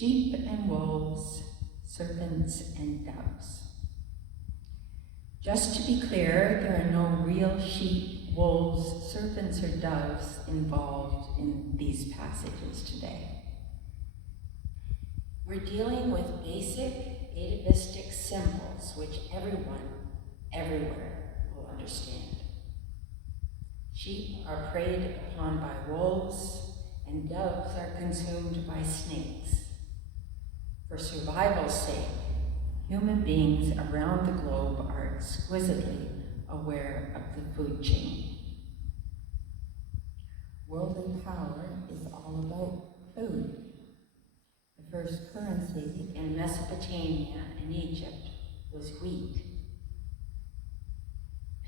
Sheep and wolves, serpents and doves. Just to be clear, there are no real sheep, wolves, serpents, or doves involved in these passages today. We're dealing with basic atavistic symbols which everyone, everywhere will understand. Sheep are preyed upon by wolves, and doves are consumed by snakes. For survival's sake, human beings around the globe are exquisitely aware of the food chain. Worldly power is all about food. The first currency in Mesopotamia and Egypt was wheat.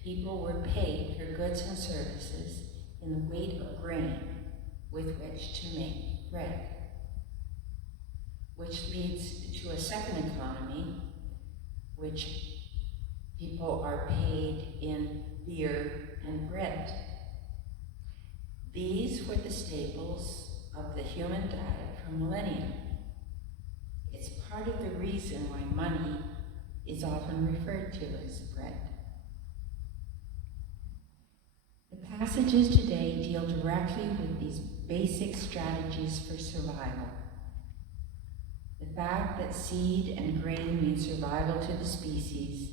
People were paid for goods and services in the weight of grain with which to make bread, which leads to a second economy, which people are paid in beer and bread. These were the staples of the human diet for millennia. It's part of the reason why money is often referred to as bread. The passages today deal directly with these basic strategies for survival. The fact that seed and grain mean survival to the species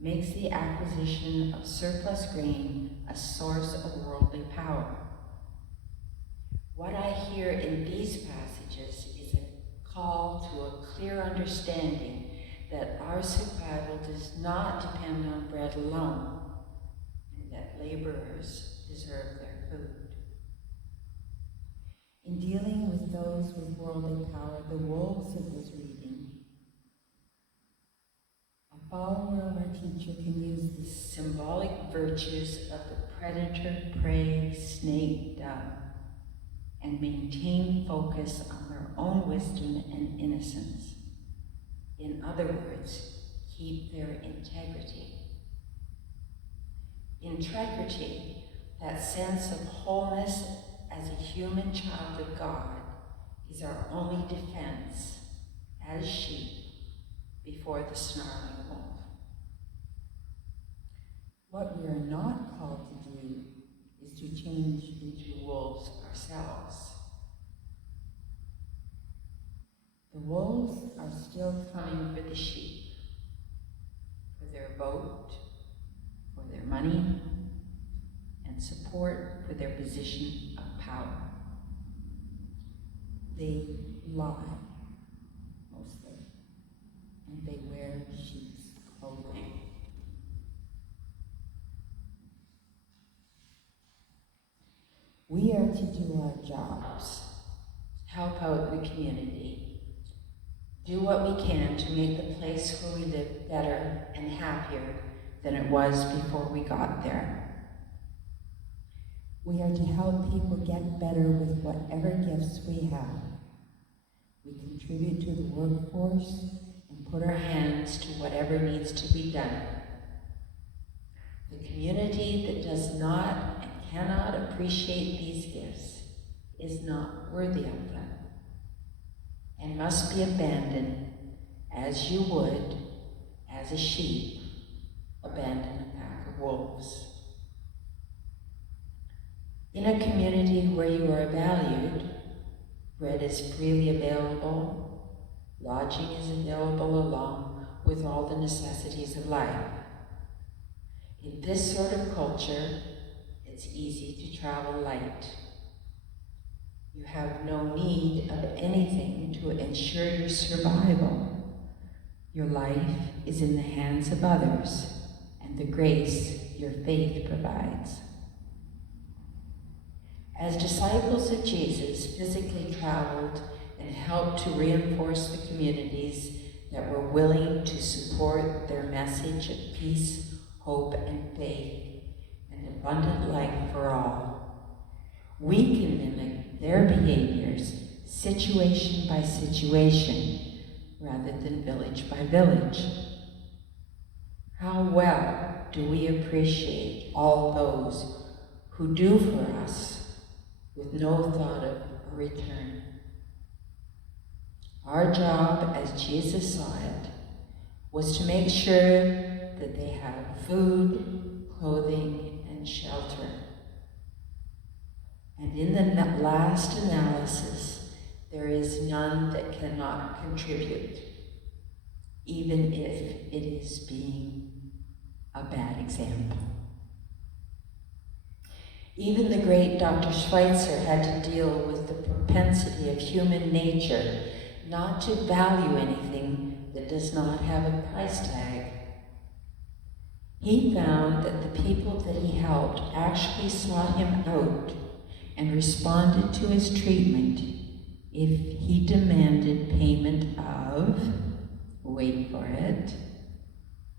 makes the acquisition of surplus grain a source of worldly power. What I hear in these passages is a call to a clear understanding that our survival does not depend on bread alone, and that laborers deserve their food. In dealing with those with worldly power, the wolves of this reading, a follower of our teacher can use the symbolic virtues of the predator, prey, snake, dove, and maintain focus on their own wisdom and innocence. In other words, keep their integrity. Integrity, that sense of wholeness as a human child of God, is our only defense as sheep before the snarling wolf. What we are not called to do is to change into wolves ourselves. The wolves are still coming for the sheep, for their vote, for their money, and support for their position of power. They lie, mostly, and they wear sheep's clothing. We are to do our jobs, help out the community, do what we can to make the place where we live better and happier than it was before we got there. We are to help people get better with whatever gifts we have. We contribute to the workforce and put our hands to whatever needs to be done. The community that does not and cannot appreciate these gifts is not worthy of them and must be abandoned as you would, as a sheep, abandon a pack of wolves. In a community where you are valued, bread is freely available, lodging is available along with all the necessities of life. In this sort of culture, it's easy to travel light. You have no need of anything to ensure your survival. Your life is in the hands of others and the grace your faith provides. As disciples of Jesus physically traveled and helped to reinforce the communities that were willing to support their message of peace, hope, and faith, and abundant life for all, we can mimic their behaviors situation by situation rather than village by village. How well do we appreciate all those who do for us with no thought of a return? Our job, as Jesus saw it, was to make sure that they have food, clothing, and shelter. And in the last analysis, there is none that cannot contribute, even if it is being a bad example. Even the great Dr. Schweitzer had to deal with the propensity of human nature not to value anything that does not have a price tag. He found that the people that he helped actually sought him out and responded to his treatment if he demanded payment of, wait for it,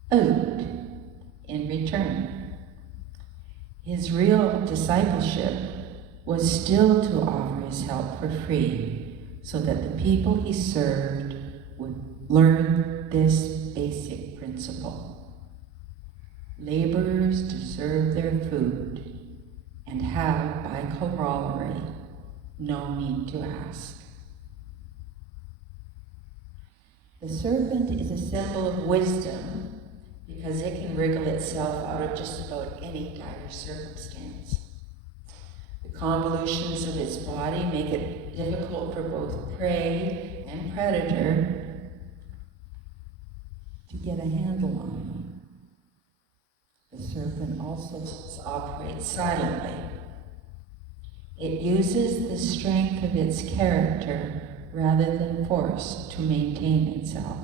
food in return. His real discipleship was still to offer his help for free, so that the people he served would learn this basic principle. Laborers deserve their food and have, by corollary, no need to ask. The serpent is a symbol of wisdom because it can wriggle itself out of just about any dire circumstance. The convolutions of its body make it difficult for both prey and predator to get a handle on them. The serpent also operates silently. It uses the strength of its character rather than force to maintain itself.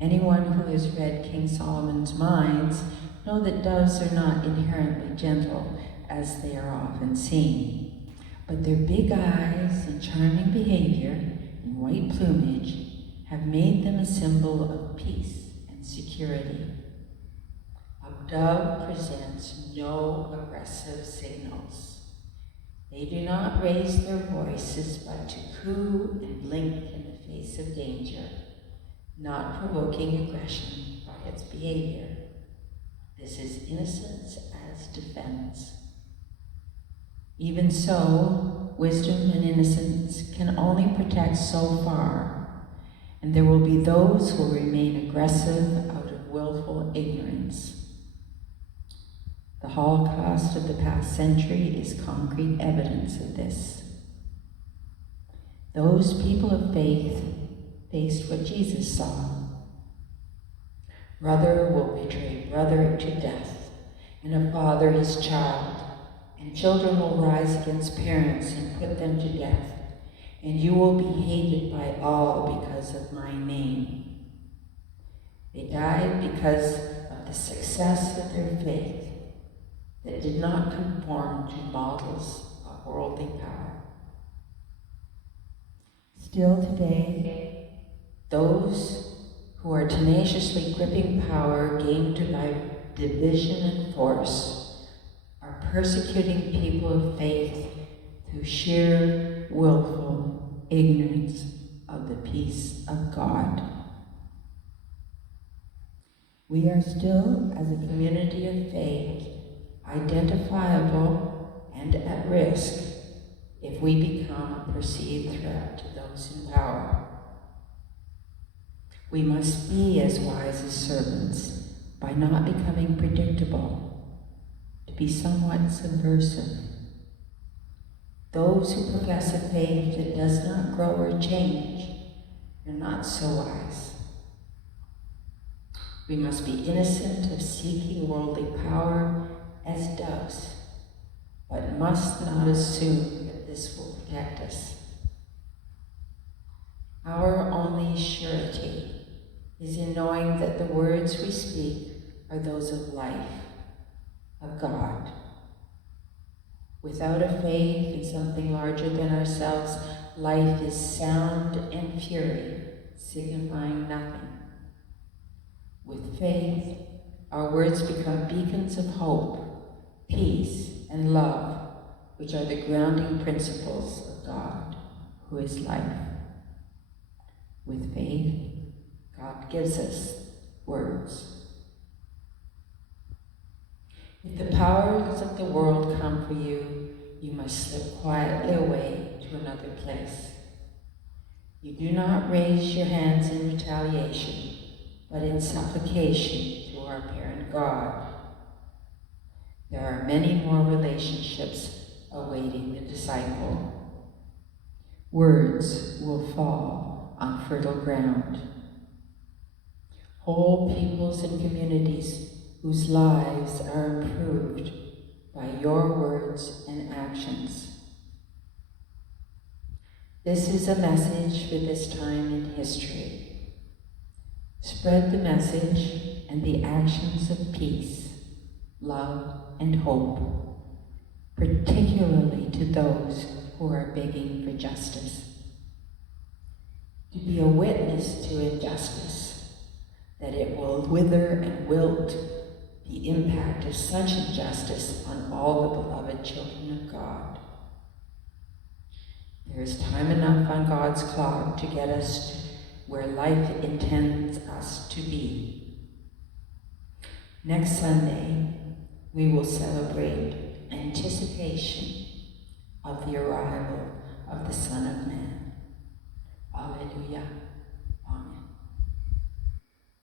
Anyone who has read King Solomon's Mines know that doves are not inherently gentle, as they are often seen, but their big eyes and charming behavior and white plumage have made them a symbol of peace and security. A dove presents no aggressive signals. They do not raise their voices but to coo and blink in the face of danger, not provoking aggression by its behavior. This is innocence as defense. Even so, wisdom and innocence can only protect so far, and there will be those who will remain aggressive out of willful ignorance. The Holocaust of the past century is concrete evidence of this. Those people of faith faced what Jesus saw. Brother will betray brother to death, and a father his child, and children will rise against parents and put them to death, and you will be hated by all because of my name. They died because of the success of their faith that did not conform to models of worldly power. Still today, those who are tenaciously gripping power gained by division and force are persecuting people of faith through sheer willful ignorance of the peace of God. We are still, as a community of faith, identifiable and at risk if we become a perceived threat to those in power. We must be as wise as serpents by not becoming predictable, to be somewhat subversive. Those who profess a faith that does not grow or change are not so wise. We must be innocent of seeking worldly power as doves, but must not assume that this will protect us. Our only surety is in knowing that the words we speak are those of life, of God. Without a faith in something larger than ourselves, life is sound and fury, signifying nothing. With faith, our words become beacons of hope, peace, and love, which are the grounding principles of God, who is life. With faith, God gives us words. If the powers of the world come for you, you must slip quietly away to another place. You do not raise your hands in retaliation, but in supplication to our parent God. There are many more relationships awaiting the disciple. Words will fall on fertile ground. Whole peoples and communities whose lives are improved by your words and actions. This is a message for this time in history. Spread the message and the actions of peace, love, and hope, particularly to those who are begging for justice. To be a witness to injustice, that it will wither and wilt the impact of such injustice on all the beloved children of God. There is time enough on God's clock to get us to where life intends us to be. Next Sunday, we will celebrate anticipation of the arrival